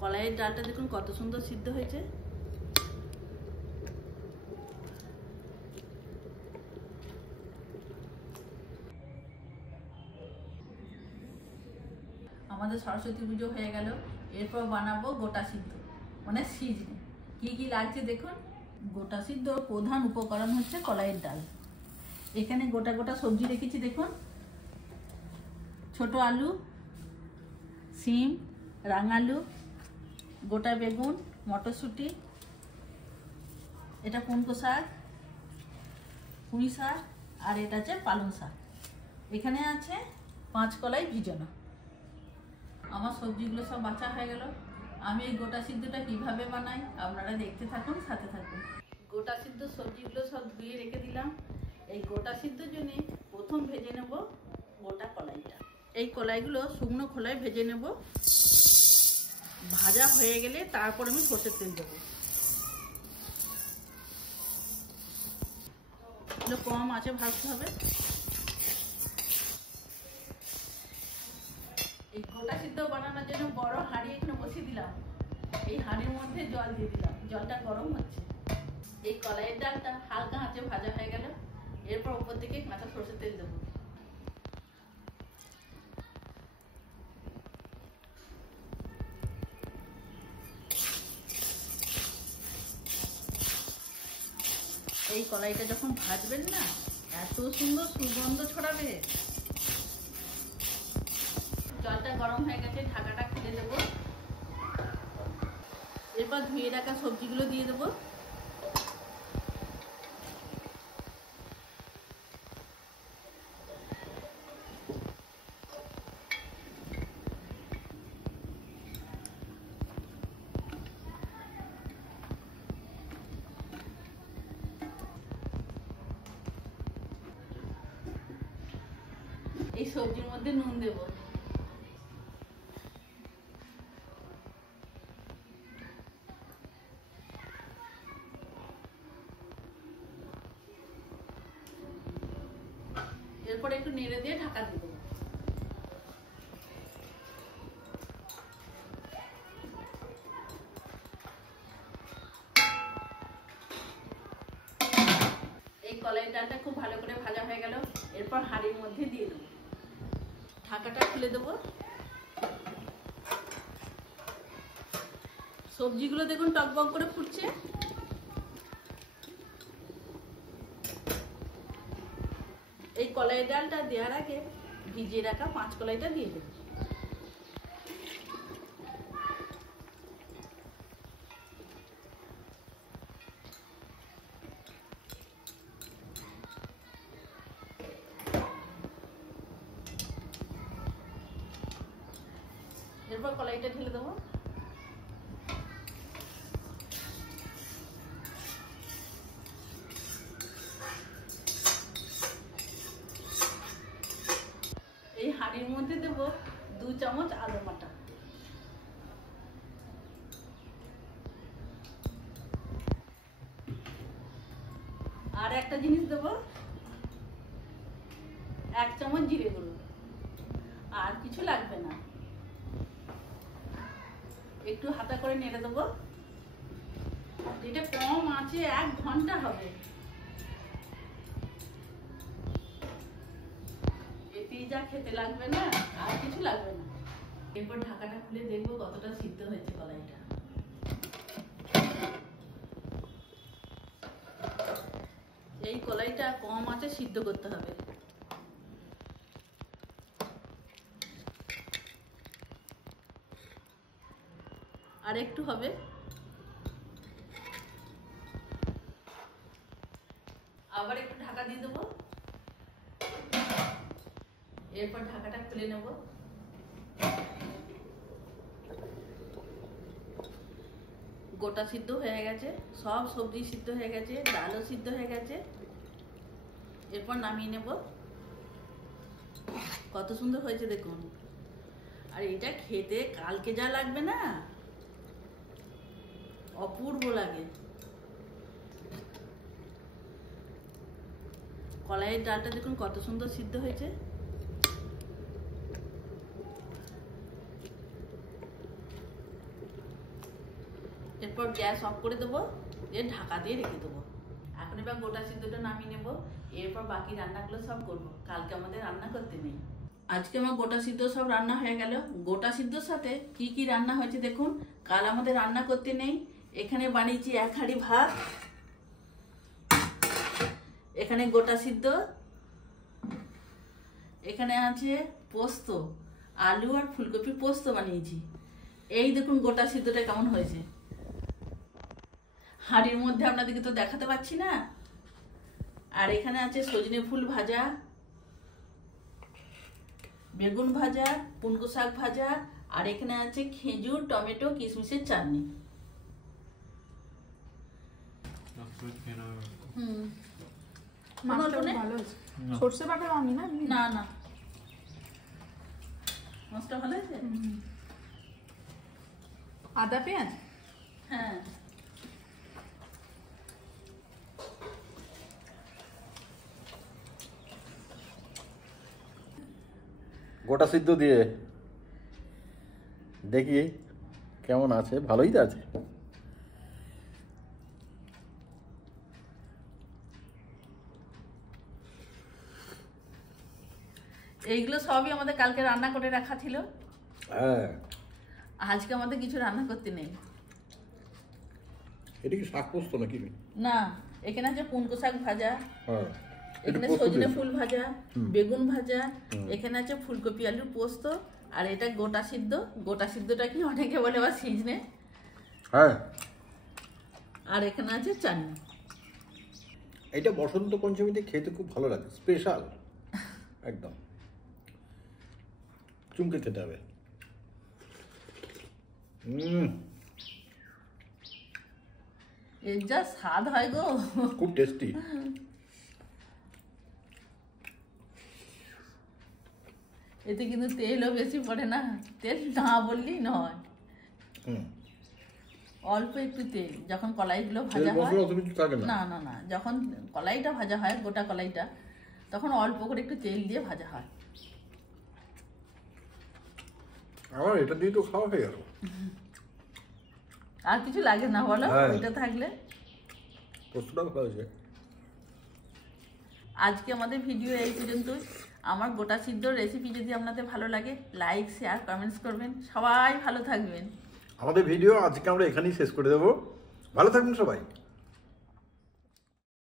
কলাইয়ের ডালটা দেখুন কত সুন্দর সিদ্ধ হয়েছে। আমাদের সরস্বতী পুজো হয়ে গেল, এরপর বানাবো গোটা সিদ্ধ মানে সিজনি। কি কি লাগছে দেখুন। গোটা সিদ্ধ প্রধান উপকরণ হচ্ছে কলাইয়ের ডাল। এখানে গোটা গোটা সবজি রেখেছি দেখুন, ছোট আলু, সিম, রাঙালু, গোটা বেগুন, মটরশুঁটি, এটা কুমড়ো শাক, পুঁই শাক, আর এটা হচ্ছে পালং শাক। এখানে আছে 5 কলাই ভিজানো। আমার সবজিগুলো সব বাছা হয়ে গেল। আমি এই গোটা সিদ্ধটা কিভাবে বানাই আপনারা দেখতে থাকুন, সাথে থাকুন। গোটা সিদ্ধ সবজিগুলো সব ধুয়ে রেখে দিলাম। এই গোটা সিদ্ধর জন্য প্রথম ভেজে নেব গোটা কলাইটা। এই কলাইগুলো শুকনো খোলায় ভেজে নেব। ভাজা হয়ে গেলে তারপর আমি সরষের তেল দেবো। এগুলো কম আঁচে ভাজতে হবে। এই গোটা সিদ্ধ বানানোর জন্য বড় হাঁড়ি এখানে বসিয়ে দিলাম। এই হাঁড়ির মধ্যে জল দিয়ে দিলাম, জলটা গরম হচ্ছে। এই কলাইয়ের ডালটা হালকা আঁচে ভাজা হয়ে গেল, এরপর উপর থেকে কাঁচা সরষের তেল দেবো। এই কলাইটা যখন ভাজবেন না, এত সুন্দর সুগন্ধ ছড়াবে। জলটা গরম হয়ে গেছে, ঢাকাটা খুলে দেবো। এরপর ধুয়ে রাখা সবজিগুলো দিয়ে দেবো। এই সবজির মধ্যে নুন দেবো। এরপর একটু নেড়ে দিয়ে ঢাকা দিয়ে দেবো। এই কলাইয়ের ডালটা খুব ভালো করে ভাজা হয়ে গেল, এরপর হাঁড়ির মধ্যে দিয়ে দেবো। ঢাকাটা খুলে দেবো। সবজিগুলো দেখুন টকবক করে ফুটছে। এই কলাইয়ের ডালটা দেওয়ার আগে ভিজিয়ে রাখা 5 কলাইটা দিয়ে দেবো। এরপর কলাইটা ঢেলে দেবো। এই হাঁড়ির মধ্যে দেবো 2 চামচ আলু বাটা। আর একটা জিনিস দেবো, 1 চামচ জিরে গুঁড়ো। আর কিছু লাগবে না। একটু হাতা করে নেড়ে দেবো। এটা কম আঁচে 1 ঘন্টা হবে। যা খেতে লাগবে না, আর কিছু লাগবে না। এরপর ঢাকাটা খুলে দেখবো কতটা সিদ্ধ হয়েছে কলাইটা। এই কলাইটা কম আঁচে সিদ্ধ করতে হবে। আর একটু হবে। আবার একটু ঢাকা দিয়ে দেবো। এরপর ঢাকাটা খুলে নেব। গোটা সিদ্ধ হয়ে গেছে, সব সবজি সিদ্ধ হয়ে গেছে, ডালও সিদ্ধ হয়ে গেছে। এরপর নামিয়ে নেব। কত সুন্দর হয়েছে দেখুন। আর এটা খেতে কালকে যা লাগবে না, অপূর্ব লাগে। কলাইয়ের ডালটা দেখুন কত সুন্দর সিদ্ধ হয়েছে। এরপর গ্যাস অফ করে দেবো, দিয়ে ঢাকা দিয়ে রেখে দেবো। এখন এবার গোটা সিদ্ধটা নামিয়ে নেবো, এরপর বাকি রান্নাগুলো সব করবো। কালকে আমাদের রান্না করতে নেই। আজকে আমার গোটা সিদ্ধ সব রান্না হয়ে গেল। গোটা সিদ্ধর সাথে কি কি রান্না হয়েছে দেখুন। কাল আমাদের রান্না করতে নেই। এখানে বানিয়েছি 1 হাঁড়ি ভাত, এখানে গোটা সিদ্ধ, এখানে আছে পোস্ত, আলু আর ফুলকপির পোস্ত বানিয়েছি। এই দেখুন গোটা সিদ্ধটা কেমন হয়েছে। হাঁড়ির মধ্যে আপনাদেরকে তো দেখাতে পাচ্ছি না। আর এখানে আছে সজনে ফুল ভাজা, বেগুন ভাজা, পুনকো শাক ভাজা, আর এখানে আছে খেজুর, টমেটো, কিশমিশের চাটনি। সর্ষে বাটা আমি না না না, মাছটা ভালো হয়েছে। আদা পেঁয়াজ, হ্যাঁ গোটা সিদ্ধ দিয়ে দেখি কেমন আছে। ভালোই তো আছে। এইগুলো সবই আমাদের কালকে রান্না করে রাখা ছিল। হ্যাঁ, আজকে আমাদের কিছু রান্না করতে নেই। এটা কি শাক পোস্ত নাকি? না, এখানে আছে পুনকো শাক ভাজা, হ্যাঁ, এখানে সজনে ফুল ভাজা, বেগুন ভাজা, এখানে আছে ফুলকপি আলুর পোস্ত, আর এটা গোটা সিদ্ধ। গোটা সিদ্ধটা কি অনেকে বলে আবার সিজনে। হ্যাঁ, আর এখানে আছে চাটনি। এটা বসন্ত পঞ্চমীতে খেতে খুব ভালো লাগে, স্পেশাল একদম। চুমকে খেতে হবে। এর যা স্বাদ হয় গো, খুব টেস্টি। এতে কিন্তু তেলও বেশি পড়ে না। তেল না বললেই নয়, অল্প একটু তেল। যখন কলাইগুলো ভাজা হয়, না না না, যখন কলাইটা ভাজা হয়, গোটা কলাইটা, তখন অল্প করে একটু তেল দিয়ে ভাজা হয়। আমার এটা দিয়ে তো খাওয়া হয়ে গেল। আর কিছু লাগে না বলো, হ্যাঁ। ওইটা থাকলে। পোস্তটাও ভালো হয়েছে। আজকে আমাদের ভিডিও এই পর্যন্তই। আমার গোটা সিদ্ধ রেসিপি যদি আপনাদের ভালো লাগে, লাইক, শেয়ার, কমেন্টস করবেন। সবাই ভালো থাকবেন। আমাদের ভিডিও আজকে আমরা এখানেই শেষ করে দেবো। ভালো থাকবেন সবাই।